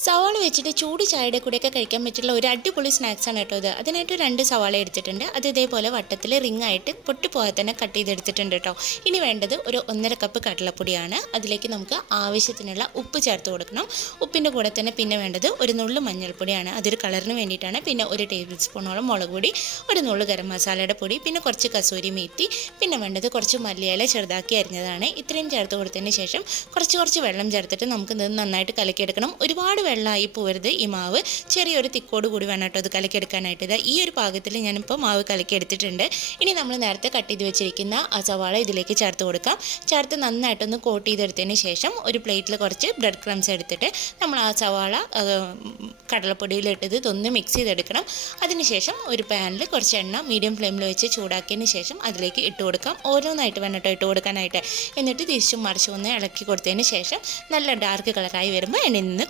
സവാള വെച്ചിട്ട് ചൂട് ചായയുടെ കൂടെയൊക്കെ കഴിക്കാൻ പറ്റുള്ള ഒരു അടിപൊളി സ്നാക്സാണ് കേട്ടോ ഇത്. അതിനായിട്ട് 2 സവാള എടുത്തിട്ടുണ്ട്. അത് ഇതേപോലെ വട്ടത്തിൽ റിംഗ് ആയിട്ട് പൊട്ടിപ്പോയാൽ തന്നെ കട്ട് ചെയ്തെടുത്തിട്ടുണ്ട് കേട്ടോ. ഇനി വേണ്ടത് ഒരു 1.5 കപ്പ് കടലപ്പൊടിയാണ്. അതിലേക്ക് നമുക്ക് ആവശ്യത്തിനുള്ള ഉപ്പ് ചേർത്ത് കൊടുക്കണം. ഉപ്പിൻ്റെ കൂടെ തന്നെ പിന്നെ വേണ്ടത് ഒരു നുള്ളു മഞ്ഞൾപ്പൊടിയാണ്. അതൊരു കളറിന് വേണ്ടിയിട്ടാണ്. പിന്നെ ഒരു ടേബിൾ സ്പൂണോളം മുളക് പൊടി, ഒരു നുള്ളു ഗരം മസാലയുടെ പൊടി, പിന്നെ കുറച്ച് കസൂരി മേത്തി, പിന്നെ വേണ്ടത് കുറച്ച് മല്ലിയില ചെറുതാക്കി അരിഞ്ഞതാണ്. ഇത്രയും ചേർത്ത് കൊടുത്തതിന് ശേഷം കുറച്ച് വെള്ളം ചേർത്തിട്ട് നമുക്ക് ഇത് നന്നായിട്ട് കലക്കിയെടുക്കണം. ഒരുപാട് വെള്ളമായി പോരുത് ഈ മാവ്. ചെറിയൊരു തിക്കോട് കൂടി വേണം കേട്ടോ അത് കലക്കിയെടുക്കാനായിട്ട്. ഇത് ഈ ഒരു പാകത്തിൽ ഞാനിപ്പോൾ മാവ് കലക്കിയെടുത്തിട്ടുണ്ട്. ഇനി നമ്മൾ നേരത്തെ കട്ട് ചെയ്ത് വെച്ചിരിക്കുന്ന ആ സവാള ഇതിലേക്ക് ചേർത്ത് കൊടുക്കാം. ചേർത്ത് നന്നായിട്ടൊന്ന് കോട്ട് ചെയ്തെടുത്തതിന് ശേഷം ഒരു പ്ലേറ്റിൽ കുറച്ച് ബ്രെഡ് ക്രംസ് എടുത്തിട്ട് നമ്മൾ ആ സവാള കടലപ്പൊടിയിലിട്ടത് ഇതൊന്ന് മിക്സ് ചെയ്തെടുക്കണം. അതിനുശേഷം ഒരു പാനിൽ കുറച്ച് എണ്ണ മീഡിയം ഫ്ലെയിമിൽ വെച്ച് ചൂടാക്കിയതിന് ശേഷം അതിലേക്ക് ഇട്ട് കൊടുക്കാം. ഓരോന്നായിട്ട് വേണം കേട്ടോ ഇട്ട് കൊടുക്കാനായിട്ട്. എന്നിട്ട് തിരിച്ചും മറിച്ചും ഒന്ന് ഇളക്കി കൊടുത്തതിന് ശേഷം നല്ല ഡാർക്ക് കളറായി വരുമ്പോൾ എണ്ണയിൽ നിന്ന്